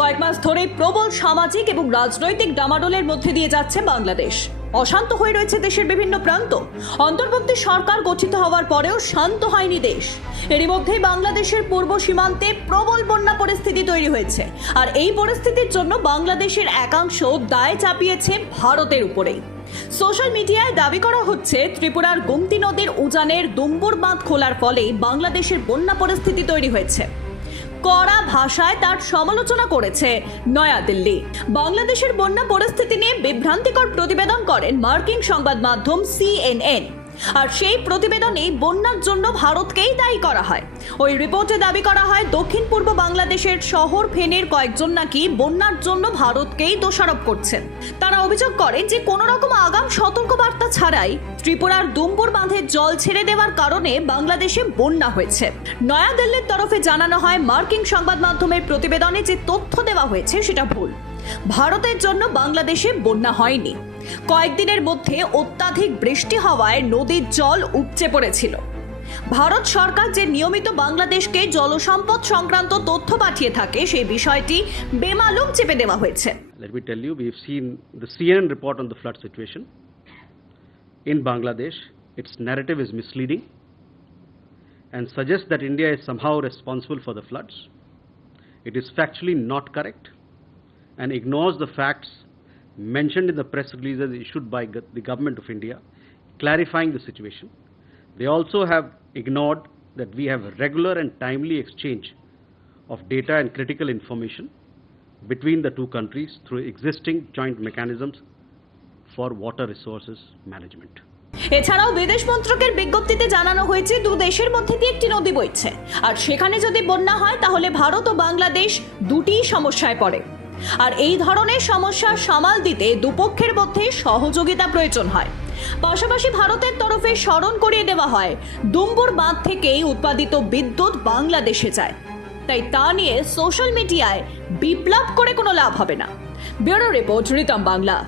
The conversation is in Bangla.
কয়েক মাস ধরেই প্রবল সামাজিক এবং রাজনৈতিক ডামাডোলের মধ্যে দিয়ে যাচ্ছে বাংলাদেশ। অশান্ত হয়ে রয়েছে দেশের বিভিন্ন প্রান্ত। অন্তর্বর্তী সরকার গঠিত হওয়ার পরেও শান্ত হয়নি দেশ। এরই মধ্যেই বাংলাদেশের পূর্ব সীমান্তে প্রবল বন্যা পরিস্থিতি তৈরি হয়েছে। আর এই পরিস্থিতির জন্য বাংলাদেশের একাংশ দায় চাপিয়েছে ভারতের উপরেই সোশ্যাল মিডিয়ায় দাবি করা হচ্ছে, ত্রিপুরার গোমতী নদীর উজানের দুম্বুর বাঁধ খোলার ফলে বাংলাদেশের বন্যা পরিস্থিতি তৈরি হয়েছে। কড়া ভাষায় তার সমালোচনা করেছে নয়াদিল্লি। বাংলাদেশের বন্যা পরিস্থিতি নিয়ে বিভ্রান্তিকর প্রতিবেদন করেন মার্কিন সংবাদ মাধ্যম সিএনএন। আর সেই প্রতিবেদনেই বন্যার জন্য ভারতকেই দায়ী করা হয়। ওই রিপোর্টে দাবি করা হয়, দক্ষিণ পূর্ব বাংলাদেশের শহর ফেনের কয়েকজন নাকি বন্যার জন্য ভারতকেই দোষারোপ করছেন তারা অভিযোগ করেন যে কোনো রকম আগাম সতর্কবার্তা ছাড়াই ত্রিপুরার দুম্বুর বাঁধে জল ছেড়ে দেওয়ার কারণে বাংলাদেশে বন্যা হয়েছে। নয়াদিল্লির তরফে জানানো হয়, মার্কিন সংবাদ মাধ্যমের প্রতিবেদনে যে তথ্য দেওয়া হয়েছে সেটা ভুল। ভারতের জন্য বাংলাদেশে বন্যা হয়নি। কয়েকদিনের মধ্যে অত্যাধিক বৃষ্টি হওয়ায় নদীর জল উপচে পড়েছিল ভারত সরকার যে নিয়মিত বাংলাদেশকে জলসম্পদ সংক্রান্ত তথ্য পাঠিয়ে থাকে সেই বিষয়টি বেমালুম চেপে দেওয়া হয়েছে Let me tell you, we've seen the CNN report on the flood situation in Bangladesh. Its narrative is misleading and suggests that India is somehow responsible for the floods. It is factually not correct and ignores the facts mentioned in the press releases issued by the government of India clarifying the situation. They also have ignored that we have regular and timely exchange of data and critical information between the two countries through existing joint mechanisms for water resources management. এছাড়াও বিদেশ মন্ত্রকের বিজ্ঞপ্তিতে জানানো হয়েছে দু দেশের মধ্যে দিয়ে একটি নদী বইছে আর সেখানে যদি বন্যা হয় তাহলে ভারত ও বাংলাদেশ দুটিই সমস্যায় পড়ে আর এই ধরনের সমস্যা সামাল দিতে দুপক্ষের মধ্যে সহযোগিতা প্রয়োজন হয়। পাশাপাশি ভারতের তরফে স্মরণ করিয়ে দেওয়া হয়, ডুম্বুর বাঁধ থেকেই উৎপাদিত বিদ্যুৎ বাংলাদেশে যায়। তাই তা নিয়ে সোশ্যাল মিডিয়ায় বিপ্লব করে কোনো লাভ হবে না। Bureau report, Ritam Bangla.